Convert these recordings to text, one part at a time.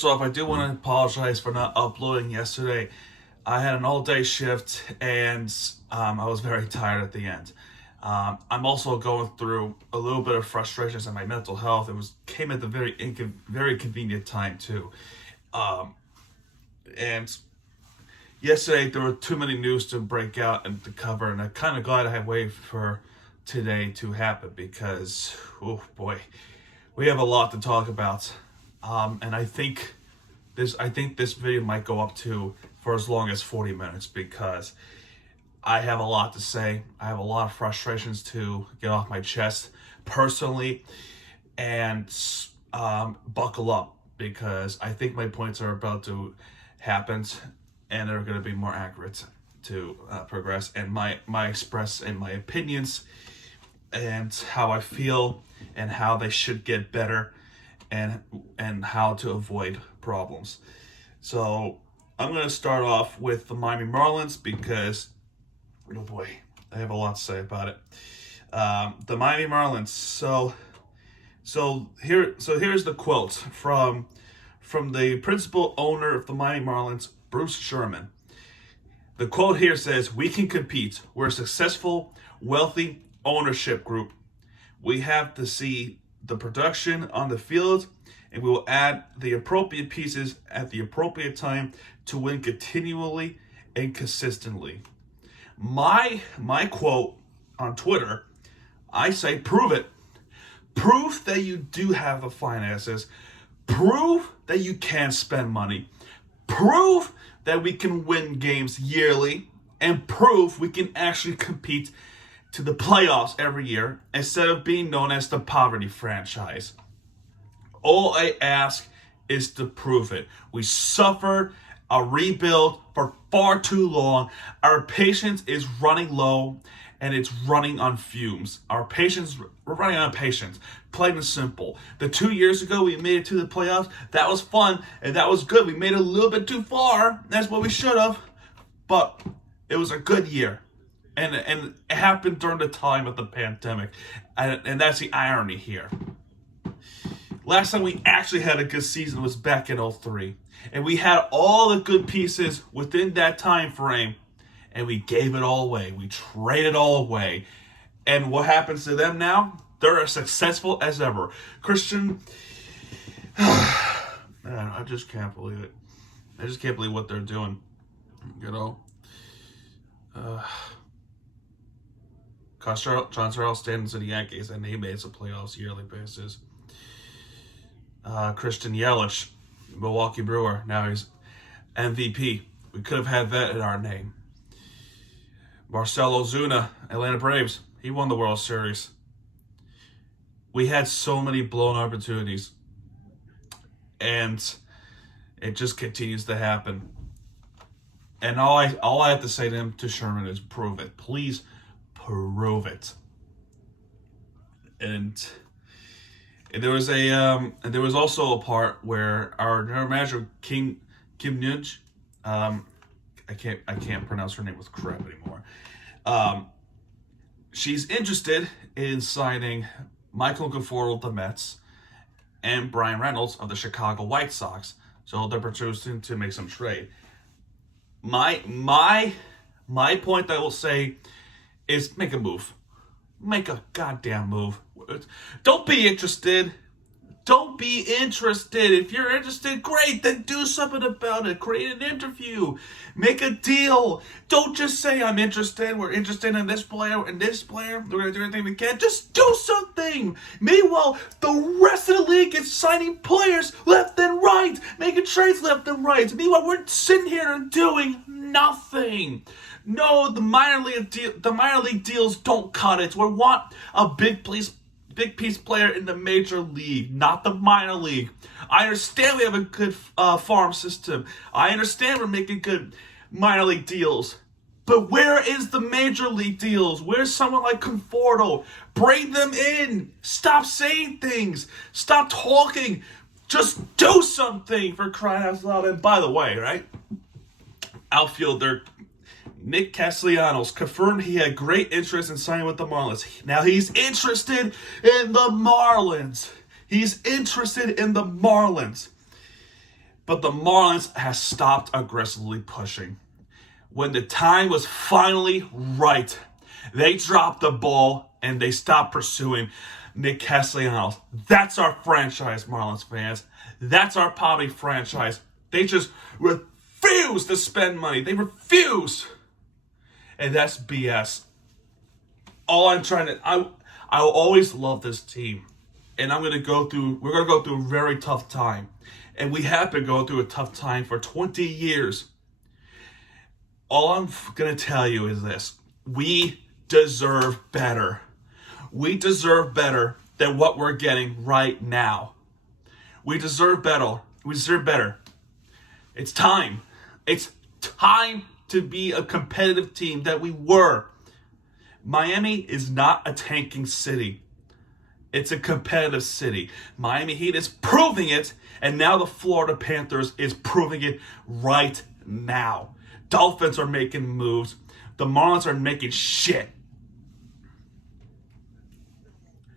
first off, I do want to apologize for not uploading yesterday. I had an all-day shift, and I was very tired at the end. I'm also going through a little bit of frustrations in my mental health. Came at the very convenient time too. And yesterday there were too many news to break out and to cover, and I'm kind of glad I had waited for today to happen because, oh boy, we have a lot to talk about. And I think this video might go up for as long as 40 minutes because I have a lot to say. I have a lot of frustrations to get off my chest personally, and buckle up because I think my points are about to happen and they're going to be more accurate to progress, and my express and my opinions and how I feel and how they should get better and how to avoid problems. So I'm going to start off with the Miami Marlins because, oh boy, I have a lot to say about it. The Miami Marlins. So here's the quote from the principal owner of the Miami Marlins, Bruce Sherman. The quote here says, "We can compete. We're a successful, wealthy ownership group. We have to see the production on the field, and we will add the appropriate pieces at the appropriate time to win continually and consistently." My quote on Twitter, I say, prove it. Prove that you do have the finances. Prove that you can spend money. Prove that we can win games yearly, and prove we can actually compete to the playoffs every year instead of being known as the poverty franchise. All I ask is to prove it. We suffered a rebuild for far too long. Our patience is running low and it's running on fumes. We're running on patience. Plain and simple. The 2 years ago we made it to the playoffs. That was fun and that was good. We made it a little bit too far. That's what we should have. But it was a good year. And it happened during the time of the pandemic. And that's the irony here. Last time we actually had a good season was back in 2003. And we had all the good pieces within that time frame. And we gave it all away. We traded all away. And what happens to them now? They're as successful as ever. Christian, man, I just can't believe it. I just can't believe what they're doing. You know? John stands in the Yankees, and he made some playoffs yearly basis. Christian Yelich, Milwaukee Brewer, now he's MVP. We could have had that in our name. Marcell Ozuna, Atlanta Braves, he won the World Series. We had so many blown opportunities, and it just continues to happen. And all I have to say to Sherman is prove it. Please prove it. And there was also a part where our general manager Kim Nuge, I can't pronounce her name with crap anymore. She's interested in signing Michael Conforto of the Mets and Brian Reynolds of the Chicago White Sox. So they're proposing to make some trade. My point that I will say is make a move. Make a goddamn move. Don't be interested. Don't be interested. If you're interested, great. Then do something about it. Create an interview. Make a deal. Don't just say, I'm interested. We're interested in this player and this player. We're going to do everything we can. Just do something. Meanwhile, the rest of the league is signing players left and right. Making trades left and right. Meanwhile, we're sitting here and doing nothing. No, the minor league deals don't cut it. We want a big piece player in the major league, not the minor league. I understand we have a good farm system. I understand we're making good minor league deals. But where is the major league deals? Where's someone like Conforto? Bring them in. Stop saying things. Stop talking. Just do something, for crying out loud. And by the way, right? Outfielder Nick Castellanos confirmed he had great interest in signing with the Marlins. Now he's interested in the Marlins. But the Marlins has stopped aggressively pushing. When the time was finally right, they dropped the ball and they stopped pursuing Nick Castellanos. That's our franchise, Marlins fans. That's our Poppy franchise. They just refuse to spend money. They refuse. And that's BS. I'll always love this team. And we're going to go through a very tough time. And we have been going through a tough time for 20 years. All I'm going to tell you is this. We deserve better. We deserve better than what we're getting right now. We deserve better. We deserve better. It's time. It's time to be a competitive team that we were. Miami is not a tanking city. It's a competitive city. Miami Heat is proving it, and now the Florida Panthers is proving it right now. Dolphins are making moves. The Marlins are making shit.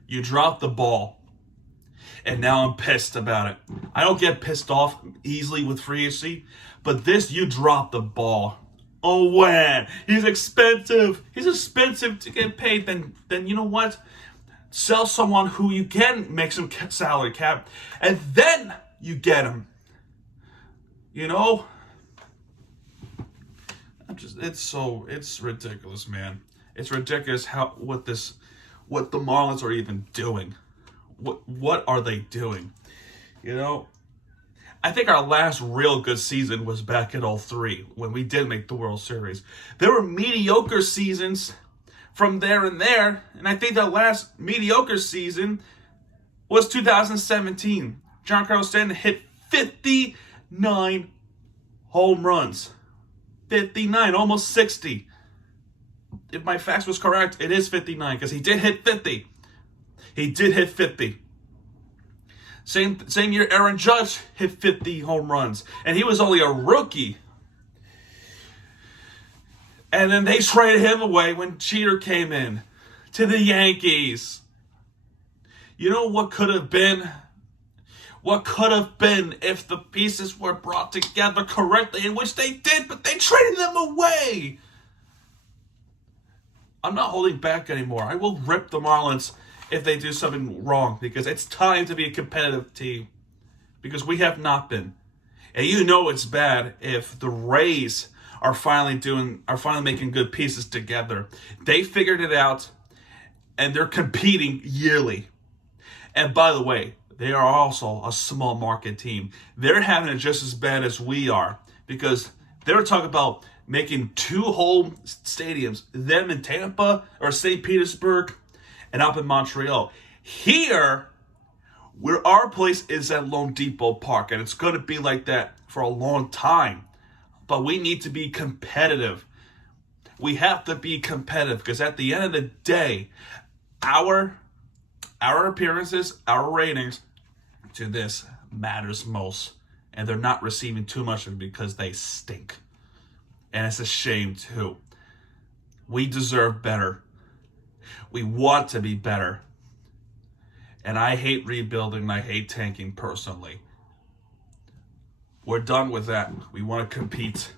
You dropped the ball, and now I'm pissed about it. I don't get pissed off easily with free agency, but this, you dropped the ball. Oh, man, he's expensive. He's expensive to get paid. Then you know what? Sell someone who you can make some salary cap, and then you get him. You know? It's ridiculous, man. It's ridiculous what the Marlins are even doing. What are they doing? You know? I think our last real good season was back in 2003 when we did make the World Series. There were mediocre seasons from there and there, and I think the last mediocre season was 2017. Giancarlo Stanton hit 59 home runs. 59, almost 60. If my facts was correct, it is 59 because he did hit 50. He did hit 50. Same year Aaron Judge hit 50 home runs, and he was only a rookie. And then they traded him away when Cheater came in to the Yankees. You know what could have been? What could have been if the pieces were brought together correctly, in which they did, but they traded them away. I'm not holding back anymore. I will rip the Marlins if they do something wrong, because it's time to be a competitive team, because we have not been. And you know it's bad if the Rays are finally making good pieces together. They figured it out, and they're competing yearly. And by the way, they are also a small market team. They're having it just as bad as we are, because they're talking about making 2 home stadiums, them in Tampa or St. Petersburg and up in Montreal. Here, where our place is at Lone Depot Park, and it's going to be like that for a long time. But we need to be competitive. We have to be competitive, because at the end of the day, our appearances, our ratings to this matters most. And they're not receiving too much of it because they stink. And it's a shame too. We deserve better. We want to be better. And I hate rebuilding and I hate tanking personally. We're done with that. We want to compete.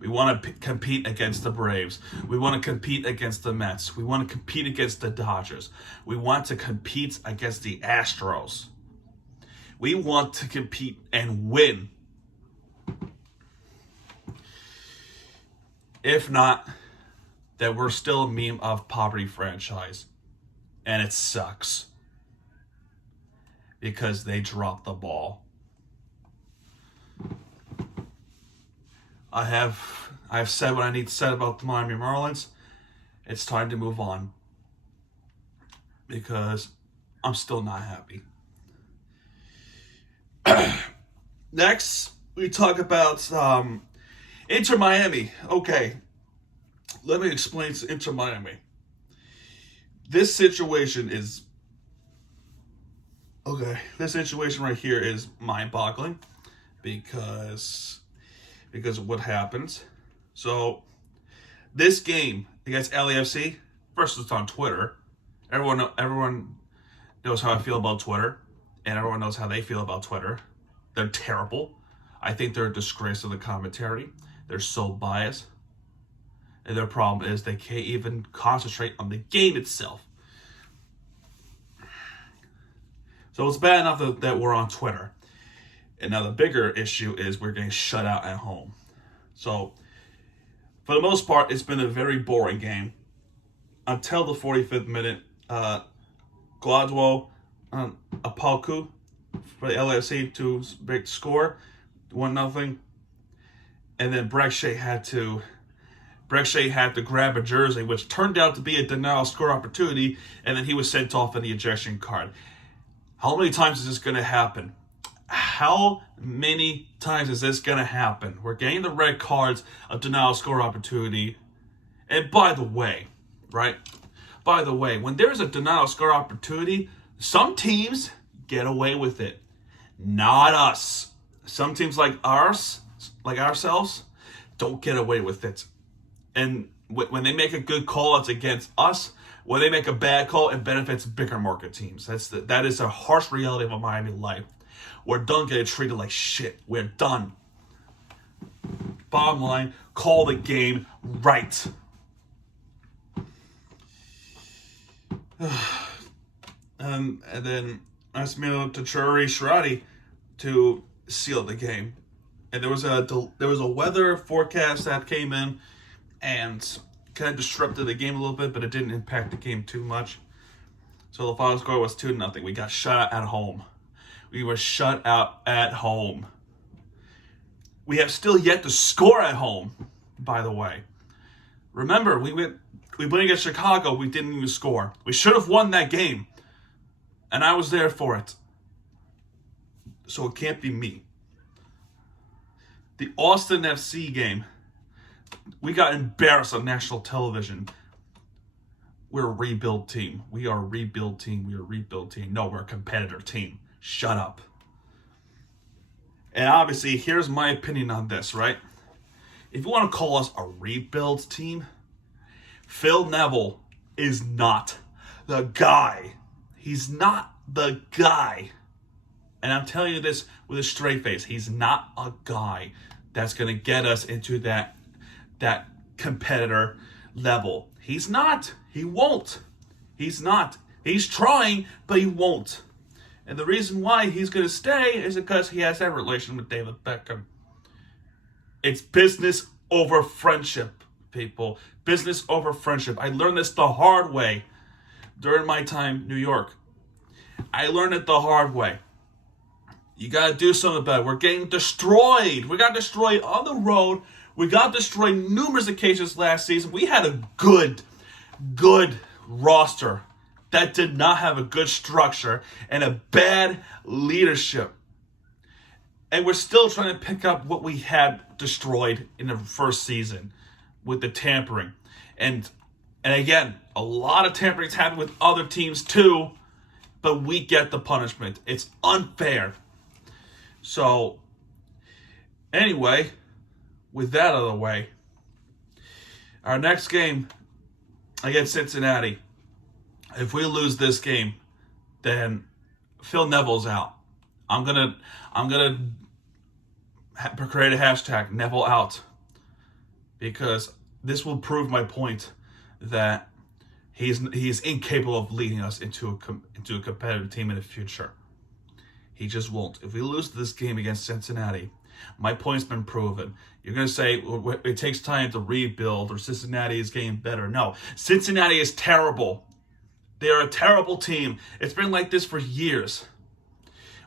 We want to compete against the Braves. We want to compete against the Mets. We want to compete against the Dodgers. We want to compete against the Astros. We want to compete and win. If not, then we're still a meme of poverty franchise. And it sucks. Because they dropped the ball. I've said what I need to say about the Miami Marlins. It's time to move on. Because I'm still not happy. Next, we talk about Inter Miami. Okay, let me explain to Inter Miami. This situation right here is mind-boggling because of what happens. So, this game against LAFC, first it's on Twitter. Everyone knows how I feel about Twitter, and everyone knows how they feel about Twitter. They're terrible. I think they're a disgrace to the commentary. They're so biased. And their problem is they can't even concentrate on the game itself. So it's bad enough that we're on Twitter. And now the bigger issue is we're getting shut out at home. So, for the most part, it's been a very boring game. Until the 45th minute, Gladwell, Apalku for the LAFC to make score, 1-0. And then Breck Shea had to grab a jersey, which turned out to be a denial score opportunity, and then he was sent off in the ejection card. How many times is this going to happen? How many times is this going to happen? We're getting the red cards, a denial score opportunity. And by the way, when there's a denial score opportunity, some teams get away with it. Not us. Some teams like ourselves, don't get away with it. And when they make a good call, it's against us. When they make a bad call, it benefits bigger market teams. That is a harsh reality of a Miami life. We're done getting treated like shit. We're done. Bottom line, call the game right. And then Asmil Tachuri Shradi to seal the game. And there was a weather forecast that came in and kind of disrupted the game a little bit, but it didn't impact the game too much. So the final score was 2-0. We got shut out at home. We were shut out at home. We have still yet to score at home, by the way. Remember, we went against Chicago, we didn't even score. We should have won that game. And I was there for it. So it can't be me. The Austin FC game, we got embarrassed on national television. We're a rebuild team. We are a rebuild team. No, we're a competitor team. Shut up. And obviously, here's my opinion on this, right? If you want to call us a rebuild team, Phil Neville is not the guy. He's not the guy. And I'm telling you this with a straight face. He's not a guy that's going to get us into that competitor level. He's not. He won't. He's not. He's trying, but he won't. And the reason why he's going to stay is because he has that relation with David Beckham. It's business over friendship, people. Business over friendship. I learned this the hard way during my time in New York. I learned it the hard way. You got to do something about it. We're getting destroyed. We got destroyed on the road. We got destroyed numerous occasions last season. We had a good roster that did not have a good structure and a bad leadership. And we're still trying to pick up what we had destroyed in the first season with the tampering. And again, a lot of tamperings happen with other teams too, but we get the punishment. It's unfair. So, anyway, with that out of the way, our next game against Cincinnati. If we lose this game, then Phil Neville's out. I'm gonna create a hashtag Neville out, because this will prove my point that he's incapable of leading us into a competitive team in the future. He just won't. If we lose this game against Cincinnati, my point's been proven. You're going to say it takes time to rebuild or Cincinnati is getting better. No, Cincinnati is terrible. They are a terrible team. It's been like this for years.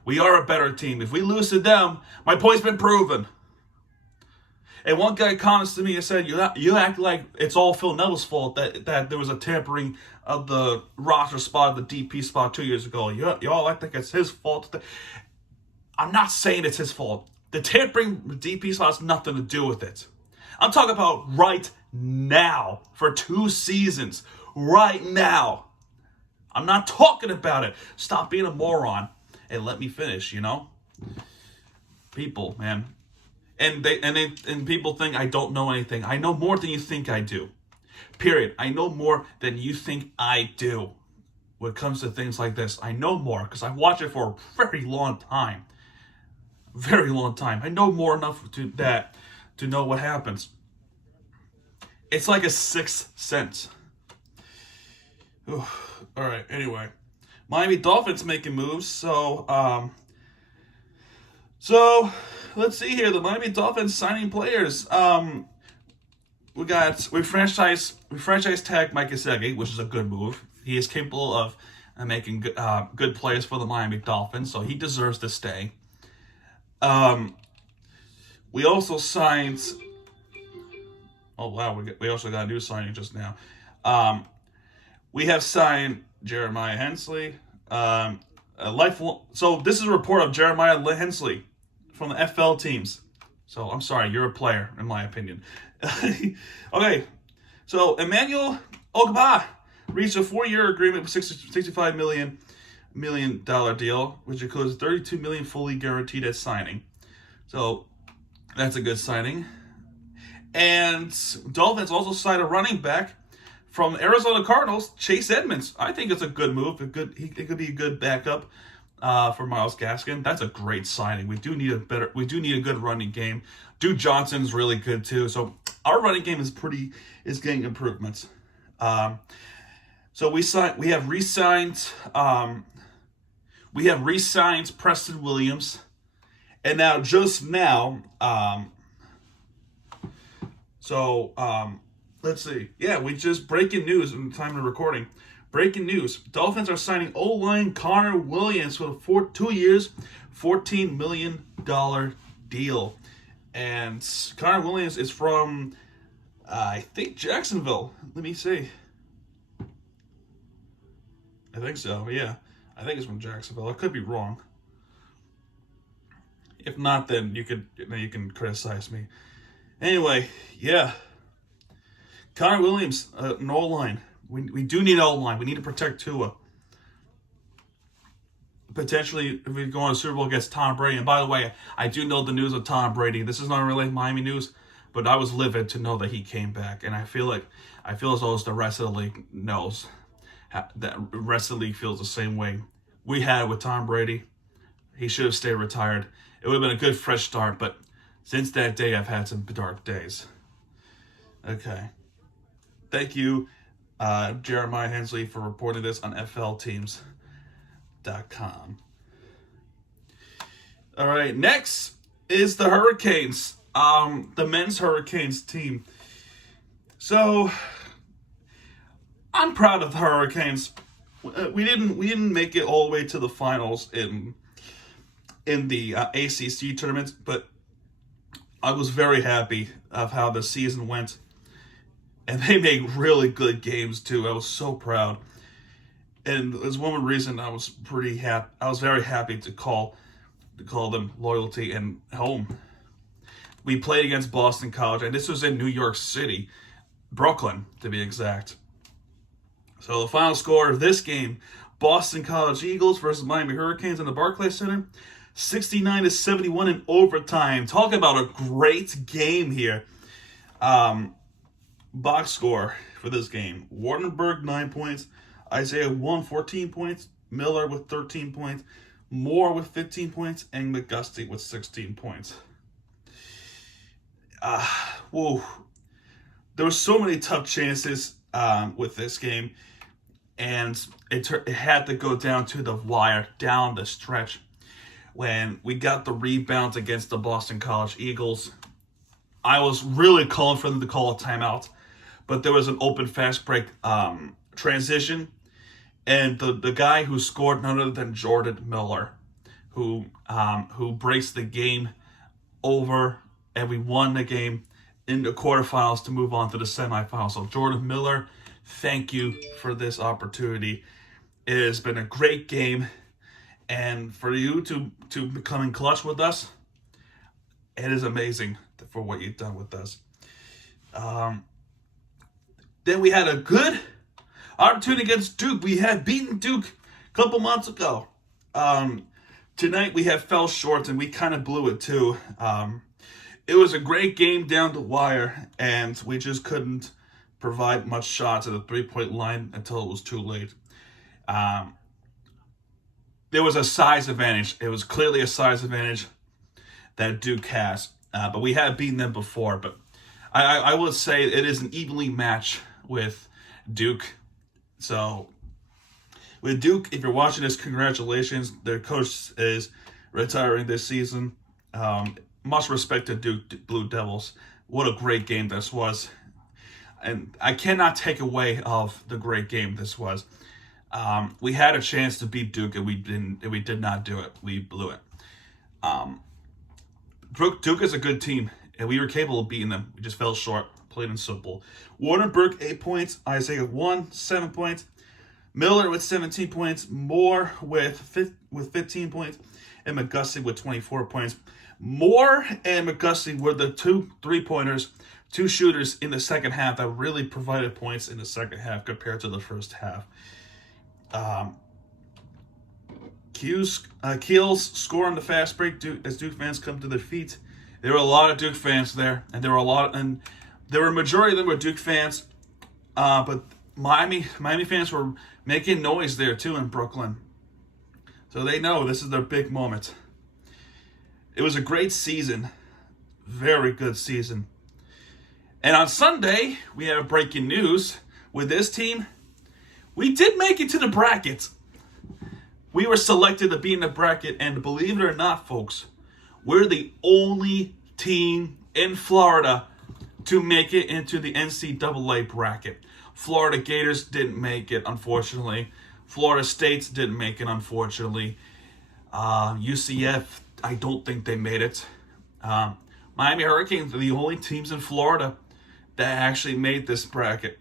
We are a better team. If we lose to them, my point's been proven. And one guy comments to me and said, you act like it's all Phil Neville's fault that there was a tampering of the roster spot, the DP spot 2 years ago. You all act like it's his fault. I'm not saying it's his fault. The tampering DP spot has nothing to do with it. I'm talking about right now for 2 seasons. Right now. I'm not talking about it. Stop being a moron and let me finish, People, man. And people think I don't know anything. I know more than you think I do. Period. I know more than you think I do. When it comes to things like this, I know more because I've watched it for a very long time. very long time. I know more enough to know what happens. It's like a sixth sense. All right. Anyway, Miami Dolphins making moves. So let's see here. The Miami Dolphins signing players. We franchise tag Mike Gesicki, which is a good move. He is capable of making good plays for the Miami Dolphins, so he deserves to stay. We also signed. Oh wow, we also got a new signing just now. We have signed Jeremiah Hensley. So this is a report of Jeremiah Hensley from the FL teams. So I'm sorry, you're a player in my opinion. Okay, so Emmanuel Ogba reached a 4-year agreement with $65 million deal, which includes $32 million fully guaranteed at signing. So that's a good signing. And Dolphins also signed a running back from Arizona Cardinals, Chase Edmonds. I think it's a good move. It could be a good backup for Myles Gaskin. That's a great signing. We do need a good running game. Duke Johnson's really good too. So our running game is getting improvements. So we have re-signed Preston Williams, and now let's see. Yeah, we just breaking news in the time of recording. Breaking news: Dolphins are signing O-line Connor Williams with a 2 years, $14 million deal, and Connor Williams is from I think Jacksonville. Let me see. I think so. Yeah, I think it's from Jacksonville. I could be wrong. If not, then you can criticize me. Anyway, yeah. Connor Williams, an O-line. We do need O-line. We need to protect Tua. Potentially, if we go on a Super Bowl against Tom Brady. And by the way, I do know the news of Tom Brady. This is not really Miami news, but I was livid to know that he came back. And I feel as though the rest of the league knows. That the rest of the league feels the same way we had with Tom Brady. He should have stayed retired. It would have been a good fresh start, but since that day, I've had some dark days. Okay. Thank you, Jeremiah Hensley, for reporting this on FLTeams.com. All right, next is the Hurricanes, the men's Hurricanes team. So I'm proud of the Hurricanes. We didn't make it all the way to the finals in the ACC tournament, but I was very happy of how the season went. And they made really good games too. I was so proud. And there's one reason I was pretty happy. I was very happy to call them loyalty and home. We played against Boston College, and this was in New York City, Brooklyn to be exact. So the final score of this game, Boston College Eagles versus Miami Hurricanes in the Barclays Center, 69-71 in overtime. Talk about a great game here. Box score for this game: Wardenberg 9 points, Isaiah 14 points, Miller with 13 points, Moore with 15 points, and McGusty with 16 points. Whoa. There were so many tough chances with this game, and it had to go down to the wire, down the stretch. When we got the rebounds against the Boston College Eagles, I was really calling for them to call a timeout, but there was an open fast break transition, and the guy who scored, none other than Jordan Miller, who breaks the game over, and we won the game in the quarterfinals to move on to the semifinals. So Jordan Miller, thank you for this opportunity. It has been a great game, and for you to become in clutch with us, it is amazing for what you've done with us. Then we had a good opportunity against Duke. We had beaten Duke a couple months ago. Tonight we have fell short, and we kind of blew it too. It was a great game down the wire, and we just couldn't provide much shots at the three-point line until it was too late. There was a size advantage. It was clearly a size advantage. that Duke has. But we have beaten them before. But I would say it is an evenly match with Duke. So with Duke, if you're watching this, congratulations. Their coach is retiring this season. Much respect to Duke Blue Devils. What a great game this was. And I cannot take away of the great game this was. We had a chance to beat Duke, and we did not do it. We blew it. Duke is a good team, and we were capable of beating them. We just fell short, plain and simple. Wardenberg, 8 points. Isaiah 7 points. Miller with 17 points. Moore with 15 points. And McGusty with 24 points. Moore and McGusty were the 2 3-pointers, 2 shooters in the second half that really provided points in the second half compared to the first half. Keels score on the fast break as Duke fans come to their feet. There were a lot of Duke fans there, and there were a majority of them were Duke fans, but Miami fans were making noise there too in Brooklyn. So they know this is their big moment. It was a great season, very good season. And on Sunday, we had a breaking news with this team. We did make it to the bracket. We were selected to be in the bracket, and believe it or not, folks, we're the only team in Florida to make it into the NCAA bracket. Florida Gators didn't make it, unfortunately. Florida State didn't make it, unfortunately. UCF, I don't think they made it. Miami Hurricanes are the only teams in Florida that actually made this bracket.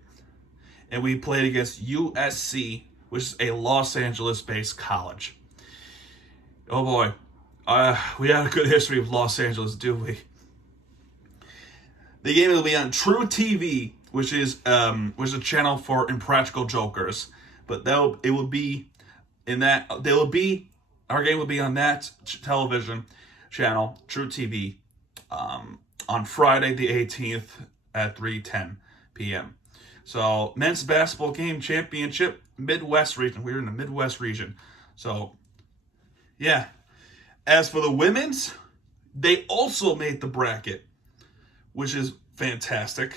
And we played against USC, which is a Los Angeles-based college. Oh boy, we had a good history of Los Angeles, do we? The game will be on True TV, which is a channel for impractical jokers. But our game will be on that television channel, True TV, on Friday the 18th at 3:10 p.m. So, men's basketball game championship, Midwest region. We're in the Midwest region. So, yeah. As for the women's, they also made the bracket, which is fantastic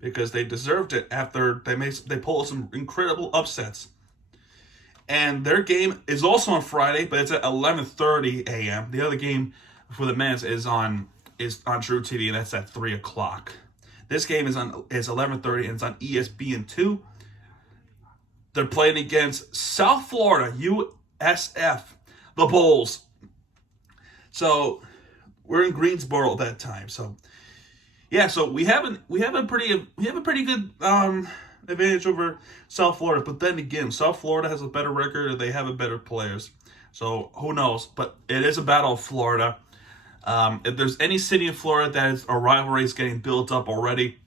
because they deserved it after they pulled some incredible upsets. And their game is also on Friday, but it's at 11:30 a.m. The other game for the men's is on True TV, and that's at 3 o'clock. This game is 11:30, and it's on ESPN2. They're playing against South Florida, USF, the Bulls. So we're in Greensboro at that time. So yeah, so we have a pretty good advantage over South Florida. But then again, South Florida has a better record, and they have a better players. So who knows? But it is a battle of Florida. If there's any city in Florida that is a rivalry is getting built up already,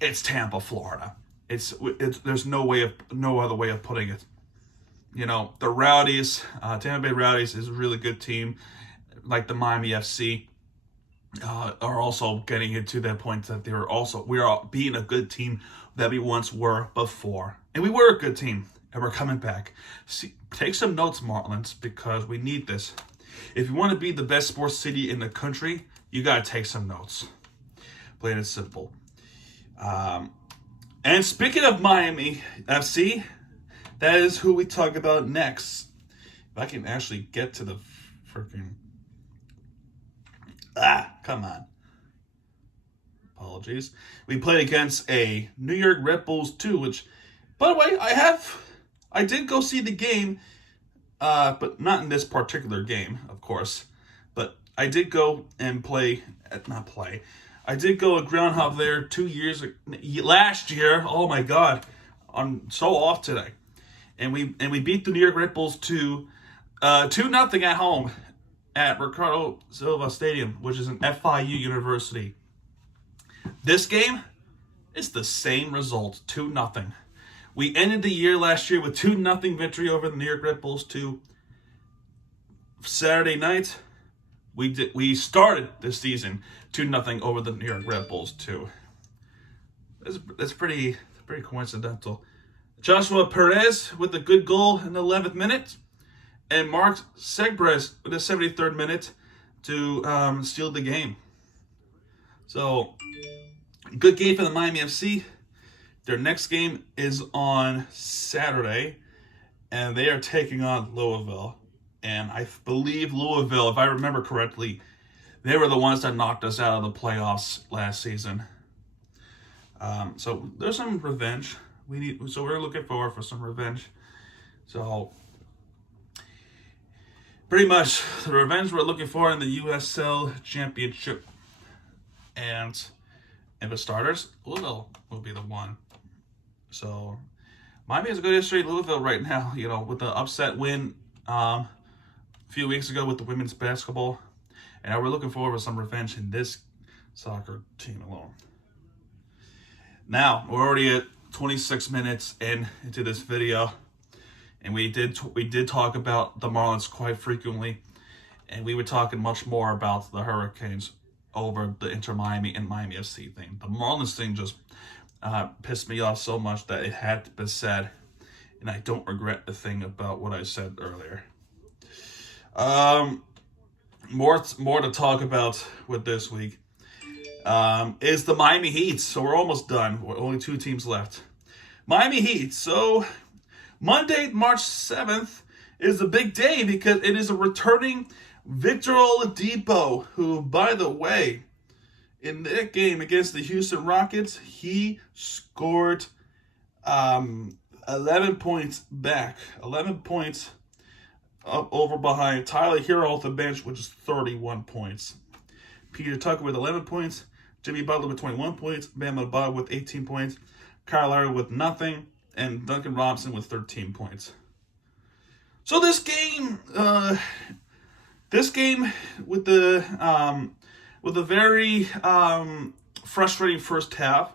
it's Tampa, Florida. There's no other way of putting it. You know, the Rowdies, Tampa Bay Rowdies is a really good team, like the Miami FC, are also getting into that point that we are being a good team that we once were before, and we were a good team, and we're coming back. Take some notes, Marlins, because we need this. If you want to be the best sports city in the country, you got to take some notes. Plain and simple. And speaking of Miami FC, that is who we talk about next. If I can actually get to the freaking... come on. Apologies. We played against a New York Red Bulls 2, which, by the way, I did go see the game. But not in this particular game, of course. But I did go and I did go at Groundhog there last year. Oh my God, I'm so off today. And we beat the New York Red Bulls 2-0 at home at Ricardo Silva Stadium, which is an FIU university. This game is the same result, 2-0. We ended the year last year with 2-0 victory over the New York Red Bulls 2. Saturday night, we started this season 2-0 over the New York Red Bulls 2. That's pretty coincidental. Joshua Perez with a good goal in the 11th minute, and Mark Segbres with the 73rd minute to steal the game. So, good game for the Miami FC. Their next game is on Saturday, and they are taking on Louisville. And I believe Louisville, if I remember correctly, they were the ones that knocked us out of the playoffs last season. So there's some revenge. So we're looking forward for some revenge. So pretty much the revenge we're looking for in the USL Championship. And for starters, Louisville will be the one. So Miami has a good history in Louisville right now, with the upset win a few weeks ago with the women's basketball. And we're looking forward to some revenge in this soccer team alone. Now, we're already at 26 minutes into this video. And we did talk about the Marlins quite frequently. And we were talking much more about the Hurricanes over the Inter Miami and Miami FC thing. The Marlins thing just pissed me off so much that it had to be said. And I don't regret a thing about what I said earlier. More to talk about with this week is the Miami Heat. So we're almost done. We're only 2 teams left. Miami Heat. So Monday, March 7th is a big day because it is a returning Victor Oladipo, who, by the way, in that game against the Houston Rockets, he scored 11 points back. 11 points up over behind Tyler Hero off the bench, which is 31 points. Peter Tucker with 11 points. Jimmy Butler with 21 points. Bam Adebayo with 18 points. Kyle Lowry with nothing. And Duncan Robinson with 13 points. So this game with the very frustrating first half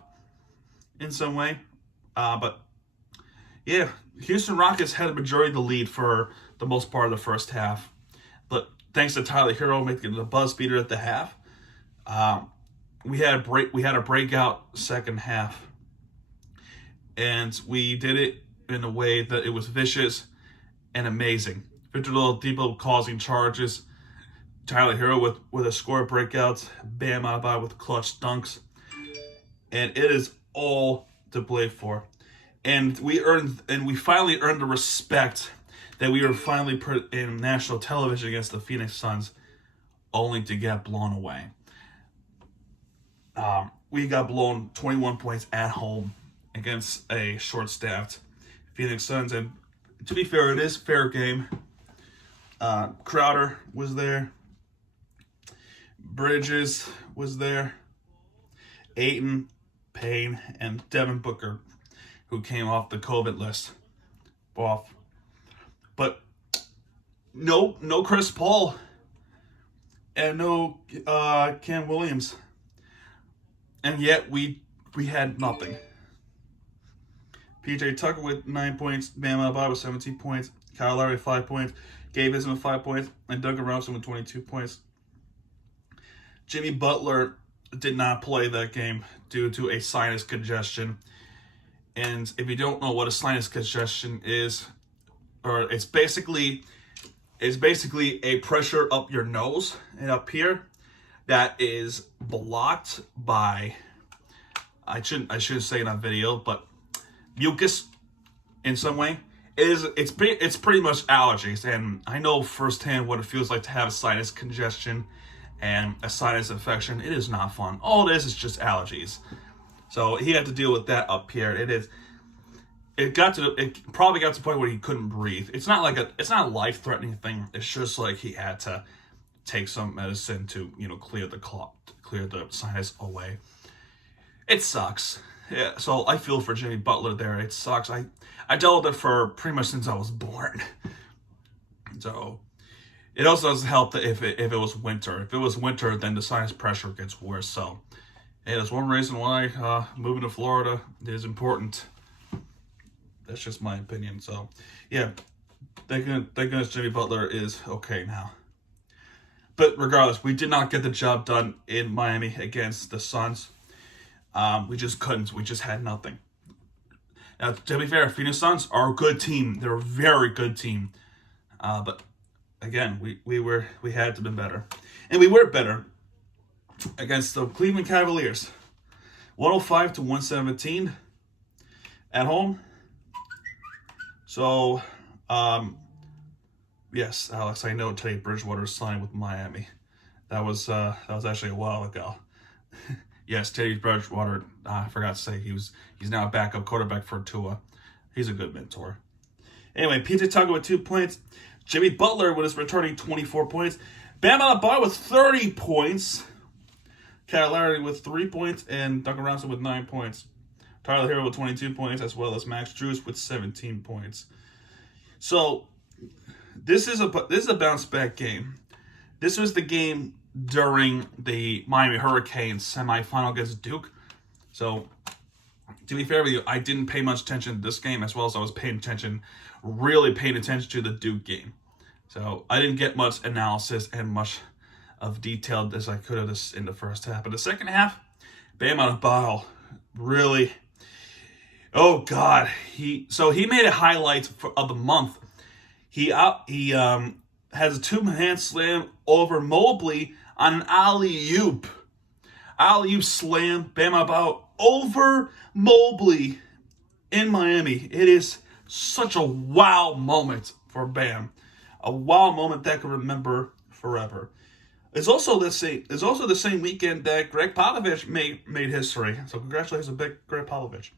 in some way, but yeah, Houston Rockets had a majority of the lead for the most part of the first half, but thanks to Tyler Hero making the buzz beater at the half, we had a breakout second half, and we did it in a way that it was vicious and amazing. Victor Oladipo causing charges, Tyler Hero with a score breakout, Bam Adebayo with clutch dunks, and it is all to play for. And we finally earned the respect that we were finally put in national television against the Phoenix Suns, only to get blown away. We got blown 21 points at home against a short-staffed Phoenix Suns, and to be fair, it is fair game. Crowder was there. Bridges was there. Ayton, Payne, and Devin Booker, who came off the COVID list. But no Chris Paul and no Cam Williams. And yet we had nothing. PJ Tucker with 9 points, Bam Adebayo with 17 points, Kyle Lowry with 5 points, Gabe Vincent with 5 points, and Duncan Robinson with 22 points. Jimmy Butler did not play that game due to a sinus congestion. And if you don't know what a sinus congestion is, or it's basically a pressure up your nose and up here that is blocked by, I shouldn't say it on video, but mucus in some way. It's pretty much allergies, and I know firsthand what it feels like to have a sinus congestion and a sinus infection. It is not fun. All it is just allergies. So he had to deal with that up here. It probably got to the point where he couldn't breathe. It's not a life-threatening thing. It's just like he had to take some medicine to, clear the sinus away. It sucks. Yeah, so I feel for Jimmy Butler there. It sucks. I dealt with it for pretty much since I was born. So it also doesn't help that if it was winter. If it was winter, then the sinus pressure gets worse. So hey, that's one reason why moving to Florida is important. That's just my opinion. So yeah, thank goodness Jimmy Butler is okay now. But regardless, we did not get the job done in Miami against the Suns. We just couldn't. We just had nothing. Now, to be fair, Phoenix Suns are a good team. They're a very good team. But again, we had to be better, and we were better against the Cleveland Cavaliers, 105-117 at home. So, yes, Alex, I know Teddy Bridgewater signed with Miami. That was actually a while ago. Yes, Teddy Bridgewater. I forgot to say he's now a backup quarterback for Tua. He's a good mentor. Anyway, PJ Tucker with 2 points. Jimmy Butler with his returning 24 points. Bam Adebayo with 30 points. Kyle Lowry with 3 points, and Duncan Robinson with 9 points. Tyler Hero with 22 points, as well as Max Strus with 17 points. So this is a bounce back game. This was the game during the Miami Hurricanes semifinal against Duke. So to be fair with you, I didn't pay much attention to this game, as well as I was really paying attention to the Duke game. So I didn't get much analysis and much of detail as I could have in the first half. But the second half, Bam Adebayo really, oh God, he made a highlight of the month. He has a 2-hand slam over Mobley on an alley-oop. Alley-oop slam, Bam Adebayo over Mobley in Miami. It is such a wow moment for Bam. A wow moment that I can remember forever. It's also the same weekend that Greg Popovich made history. So congratulations to big Greg Popovich.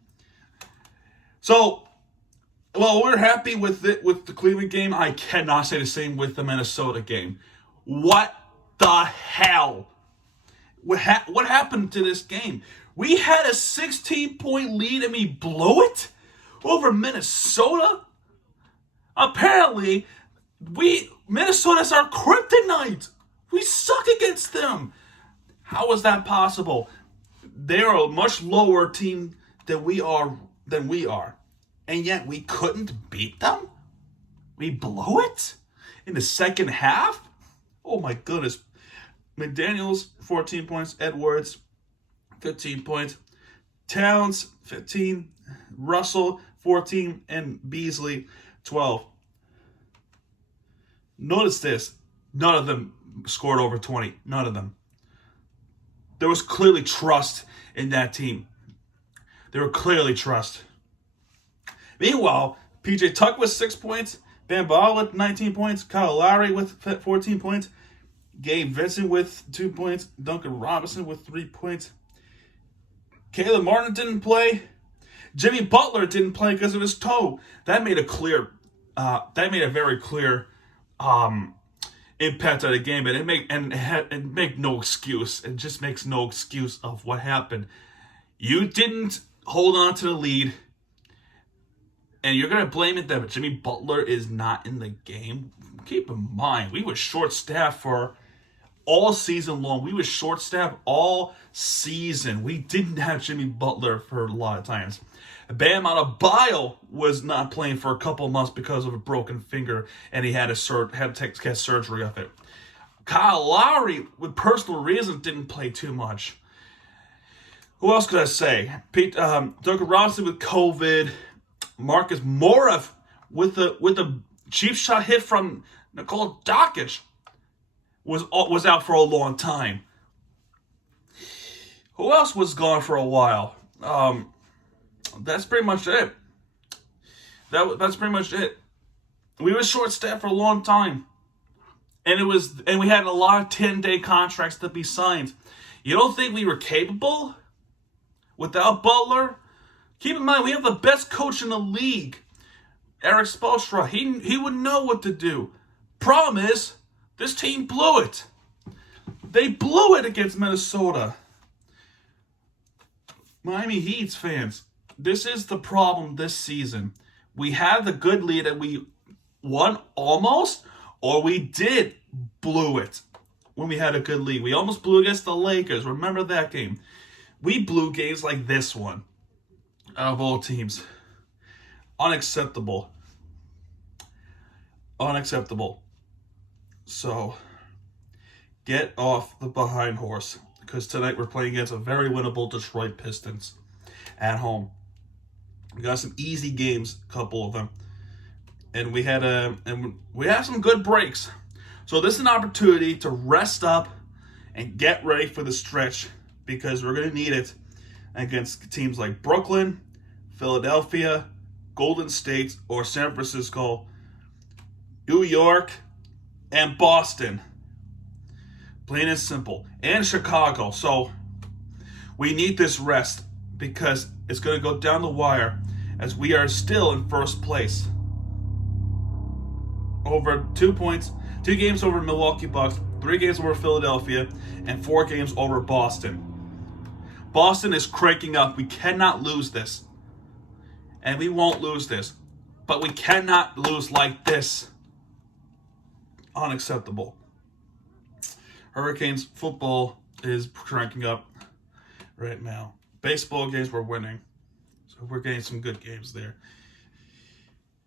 So, well, we're happy with the Cleveland game. I cannot say the same with the Minnesota game. What the hell? What happened to this game? We had a 16-point lead and we blew it over Minnesota? Apparently, Minnesota's our kryptonite. We suck against them. How is that possible? They're a much lower team than we are, and yet we couldn't beat them? We blew it in the second half? Oh my goodness. McDaniels, 14 points. Edwards, 15 points. Towns, 15. Russell, 14. And Beasley, 12. Notice this. None of them scored over 20. None of them. There was clearly trust in that team. There were clearly trust. Meanwhile, PJ Tuck with 6 points. Bam Adebayo with 19 points. Kyle Lowry with 14 points. Gabe Vincent with 2 points. Duncan Robinson with 3 points. Caleb Martin didn't play. Jimmy Butler didn't play because of his toe. That made a very clear impact on the game, and it make no excuse. It just makes no excuse of what happened. You didn't hold on to the lead, and you're gonna blame it that Jimmy Butler is not in the game. Keep in mind, we were short-staffed for all season long. We were short-staffed all season. We didn't have Jimmy Butler for a lot of times. Bam Adebayo was not playing for a couple months because of a broken finger, and he had to get surgery of it. Kyle Lowry, with personal reasons, didn't play too much. Who else could I say? Duncan Robinson with COVID. Marcus Morris with the cheap shot hit from Nikola Jokic was out for a long time. Who else was gone for a while? That's pretty much it. That's pretty much it. We were short-staffed for a long time, and we had a lot of 10-day contracts to be signed. You don't think we were capable without Butler? Keep in mind, we have the best coach in the league, Eric Spoelstra. He would know what to do. Problem is, this team blew it. They blew it against Minnesota. Miami Heat's fans, this is the problem this season. We had the good lead and we won almost, or we did blew it when we had a good lead. We almost blew against the Lakers. Remember that game? We blew games like this one out of all teams. Unacceptable. Unacceptable. So, get off the behind horse, because tonight we're playing against a very winnable Detroit Pistons at home. We got some easy games, a couple of them, and we had some good breaks. So this is an opportunity to rest up and get ready for the stretch because we're going to need it against teams like Brooklyn, Philadelphia, Golden State, or San Francisco, New York, and Boston. Plain and simple. And Chicago. So we need this rest because it's going to go down the wire as we are still in first place. Over 2 points, 2 games over Milwaukee Bucks, 3 games over Philadelphia, and 4 games over Boston. Boston is cranking up. We cannot lose this. And we won't lose this. But we cannot lose like this. Unacceptable. Hurricanes football is cranking up right now. Baseball games we're winning. So we're getting some good games there.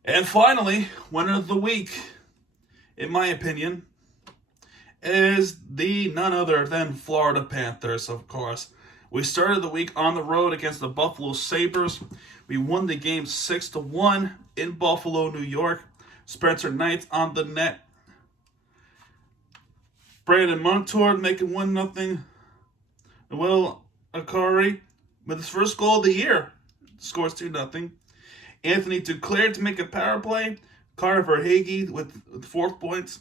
And finally, winner of the week, in my opinion, is the none other than Florida Panthers, of course. We started the week on the road against the Buffalo Sabres. We won the game 6-1 in Buffalo, New York. Spencer Knight on the net. Brandon Montour making 1-0. Will Akari with his first goal of the year scores 2-0. Anthony Duclair to make a power play. Carver Hagee with 4 points.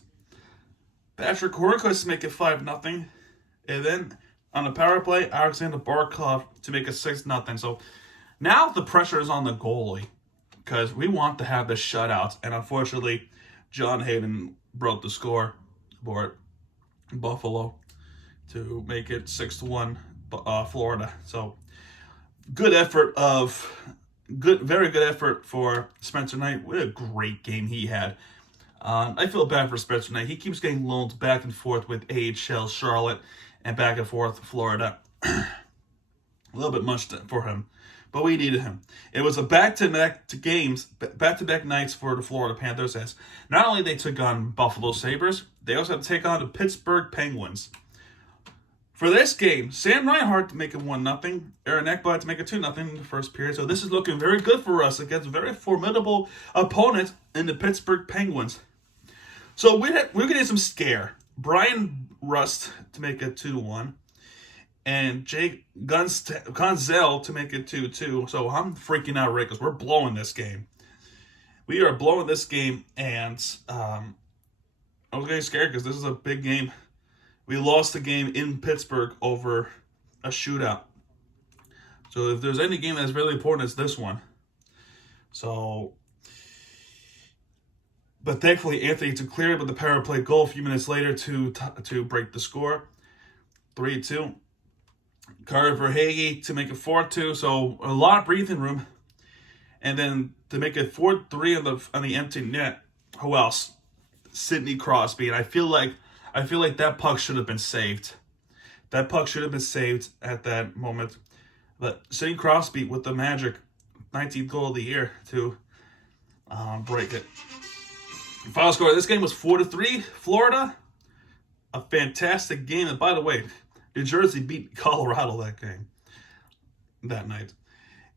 Patrick Horkus to make it 5-0. And then on the power play, Alexander Barkov to make it 6-0. So now the pressure is on the goalie because we want to have the shutouts. And unfortunately, John Hayden broke the score for Buffalo to make it 6-1 Florida. So very good effort for Spencer Knight. What a great game he had. I feel bad for Spencer Knight. He keeps getting loaned back and forth with AHL Charlotte and back and forth Florida. A little bit much for him, but we needed him. It was a back-to-back nights for the Florida Panthers as not only they took on Buffalo Sabres, they also had to take on the Pittsburgh Penguins. For this game, Sam Reinhart to make it 1-0, Aaron Ekblad to make it 2-0 in the first period. So this is looking very good for us against a very formidable opponent in the Pittsburgh Penguins. So we're getting some scare. Brian Rust to make it 2-1, and Jake Gonzel to make it 2-2. So I'm freaking out right because we're blowing this game. We are blowing this game, and I was getting scared because this is a big game. We lost the game in Pittsburgh over a shootout. So if there's any game that's really important, it's this one. So, but thankfully Anthony Duclair with the power play goal a few minutes later to break the score, 3-2. Carver Hagee to make it 4-2. So a lot of breathing room, and then to make it 4-3 on the empty net. Who else? Sidney Crosby, and I feel like that puck should have been saved. That puck should have been saved at that moment. But Sidney Crosby with the magic 19th goal of the year to break it. The final score of this game was 4-3, Florida. A fantastic game. And by the way, New Jersey beat Colorado that night.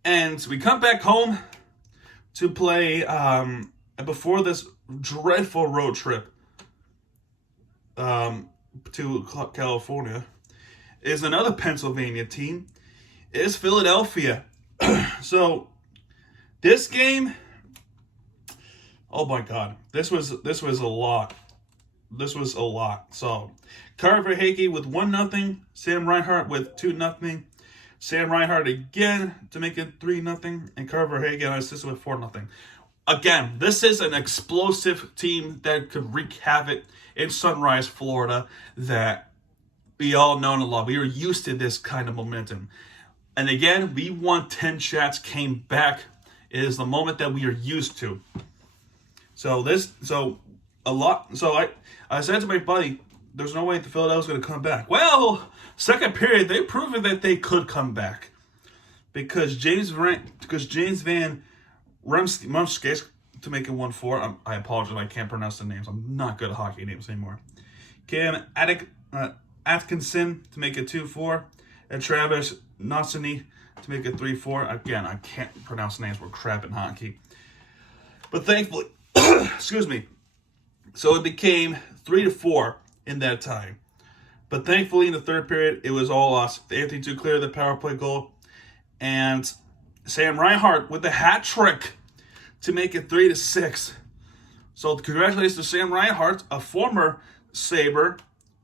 And we come back home to play before this dreadful road trip to California is another Pennsylvania team, is Philadelphia. So this game, oh my God, this was a lot. This was a lot. So Carver Hagee with 1-0, Sam Reinhart with 2-0, Sam Reinhart again to make it 3-0, and Carver Hagee on assist with 4-0. Again, this is an explosive team that could wreak havoc in Sunrise, Florida, that we all know and love. We are used to this kind of momentum. And again, we won 10 shots, came back. It is the moment that we are used to. I said to my buddy, there's no way the Philadelphia's going to come back. Well, second period, they proved that they could come back. Because James Van Rumskis to make it 1-4. I apologize, I can't pronounce the names. I'm not good at hockey names anymore. Cam Atkinson to make it 2-4. And Travis Nossany to make it 3-4. Again, I can't pronounce names. We're crap in hockey. But thankfully, excuse me. So it became 3-4 in that time. But thankfully, in the third period, it was all us. Anthony Duclair, the power play goal, and Sam Reinhart with the hat trick to make it 3-6. So congratulations to Sam Reinhart, a former Sabre,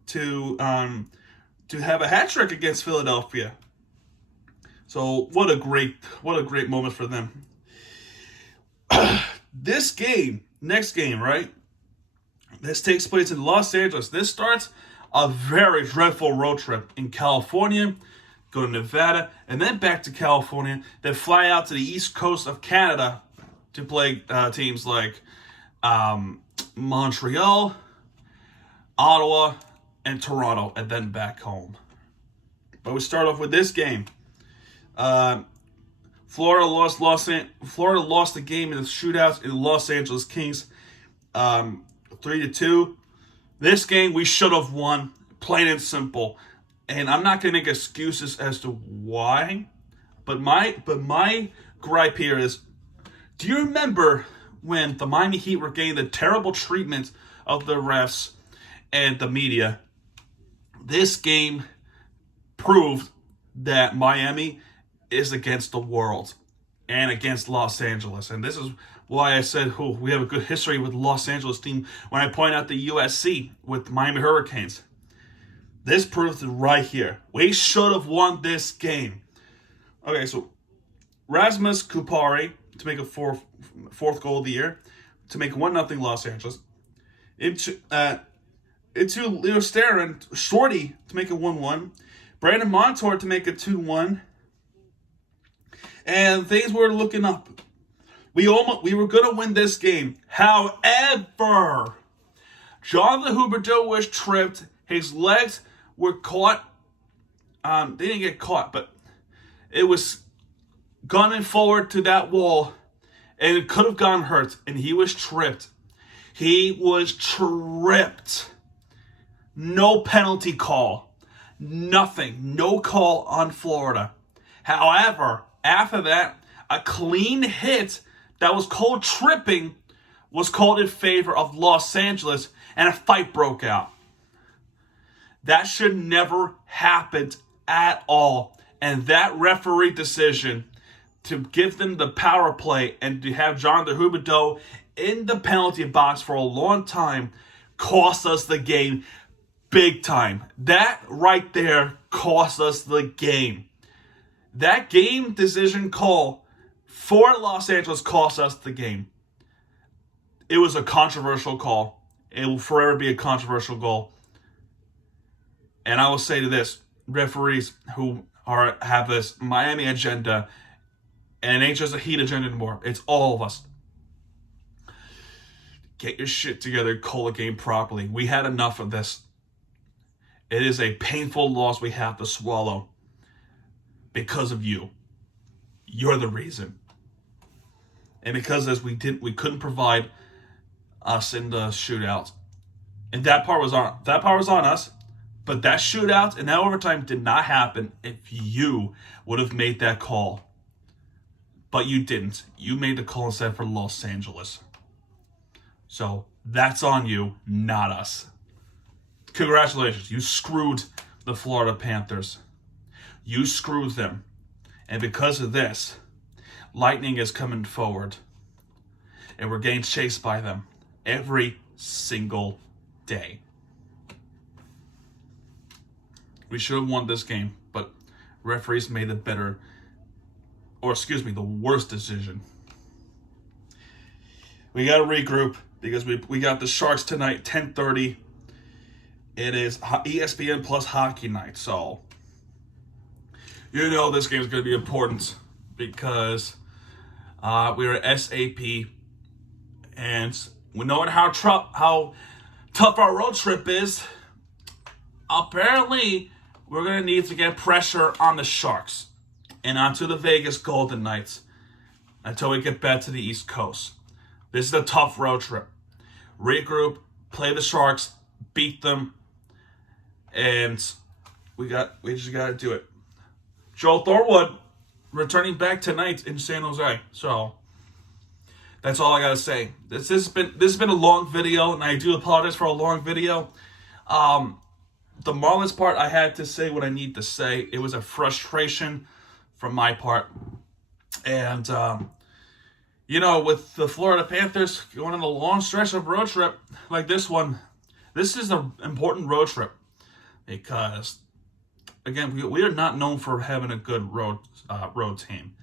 to have a hat trick against Philadelphia. So what a great moment for them. This game, next game, right? This takes place in Los Angeles. This starts a very dreadful road trip in California, go to Nevada, and then back to California, then fly out to the east coast of Canada to play teams like Montreal, Ottawa, and Toronto, and then back home. But we start off with this game. Florida lost the game in the shootouts in the Los Angeles Kings, 3-2. This game we should have won, plain and simple. And I'm not going to make excuses as to why, but my gripe here is, do you remember when the Miami Heat were getting the terrible treatment of the refs and the media? This game proved that Miami is against the world and against Los Angeles. And this is why I said, we have a good history with the Los Angeles team when I point out the USC with the Miami Hurricanes. This proves it right here. We should have won this game. Okay, so Rasmus Kupari to make a fourth goal of the year, to make 1-0 Los Angeles. Into Leo Sterren, Shorty to make it 1-1. Brandon Montour to make it 2-1. And things were looking up. We were going to win this game. However, Jonathan Huberdeau was tripped. His legs were caught. They didn't get caught, but it was gunning forward to that wall, and it could have gone hurt, and he was tripped. He was tripped. No penalty call. Nothing. No call on Florida. However, after that, a clean hit that was called tripping was called in favor of Los Angeles, and a fight broke out. That should never happened at all. And that referee decision to give them the power play and to have Jonathan Huberdeau in the penalty box for a long time cost us the game big time. That right there cost us the game. That game decision call for Los Angeles cost us the game. It was a controversial call. It will forever be a controversial goal. And I will say to this, referees who have this Miami agenda, and it ain't just a Heat agenda anymore. It's all of us. Get your shit together, call a game properly. We had enough of this. It is a painful loss we have to swallow because of you. You're the reason. And because as we couldn't provide us in the shootout. And that part was on us. But that shootout and that overtime did not happen if you would have made that call. But you didn't. You made the call instead for Los Angeles. So that's on you, not us. Congratulations. You screwed the Florida Panthers. You screwed them. And because of this, Lightning is coming forward. And we're getting chased by them every single day. We should have won this game, but referees made the worst decision. We got to regroup because we got the Sharks tonight, 10:30. It is ESPN Plus Hockey Night, so you know this game is going to be important because we're at SAP, and we know how tough our road trip is. Apparently, we're going to need to get pressure on the Sharks and onto the Vegas Golden Knights until we get back to the East Coast. This is a tough road trip. Regroup, play the Sharks, beat them, and we just got to do it. Joel Thorwood returning back tonight in San Jose. So That's all I gotta say. This has been a long video, and I do apologize for a long video. The Marlins part, I had to say what I need to say. It was a frustration from my part. And, with the Florida Panthers going on a long stretch of road trip like this one, this is an important road trip because, again, we are not known for having a good road team.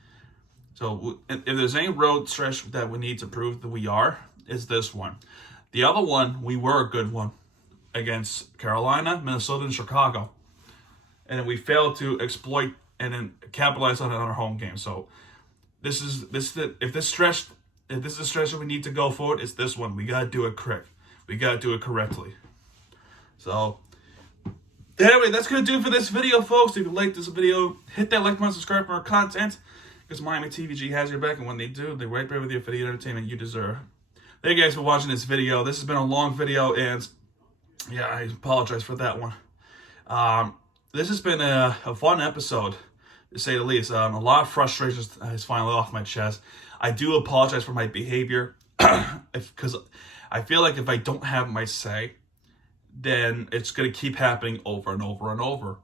So if there's any road stretch that we need to prove that we are, is this one. The other one, we were a good one against Carolina, Minnesota, and Chicago. And we failed to exploit and then capitalize on it on our home game. So if this is the stretch that we need to go forward, it's this one. We gotta do it correct. We gotta do it correctly. So anyway, that's gonna do it for this video, folks. If you like this video, hit that like button, subscribe for more content. Because Miami TVG has your back, and when they do, they're right there with you for the entertainment you deserve. Thank you guys for watching this video. This has been a long video, and yeah, I apologize for that one. This has been a fun episode, to say the least. A lot of frustration is finally off my chest. I do apologize for my behavior, because I feel like if I don't have my say, then it's going to keep happening over and over and over.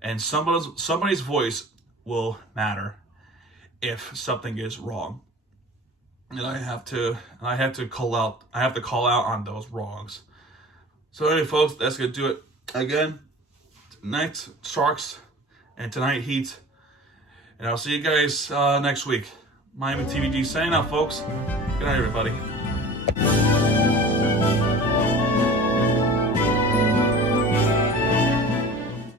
And somebody's voice will matter if something is wrong. And I have to call out on those wrongs. So anyway, folks, that's gonna do it. Again, tonight Sharks and tonight Heat. And I'll see you guys next week. Miami TVG signing out, folks. Good night, everybody.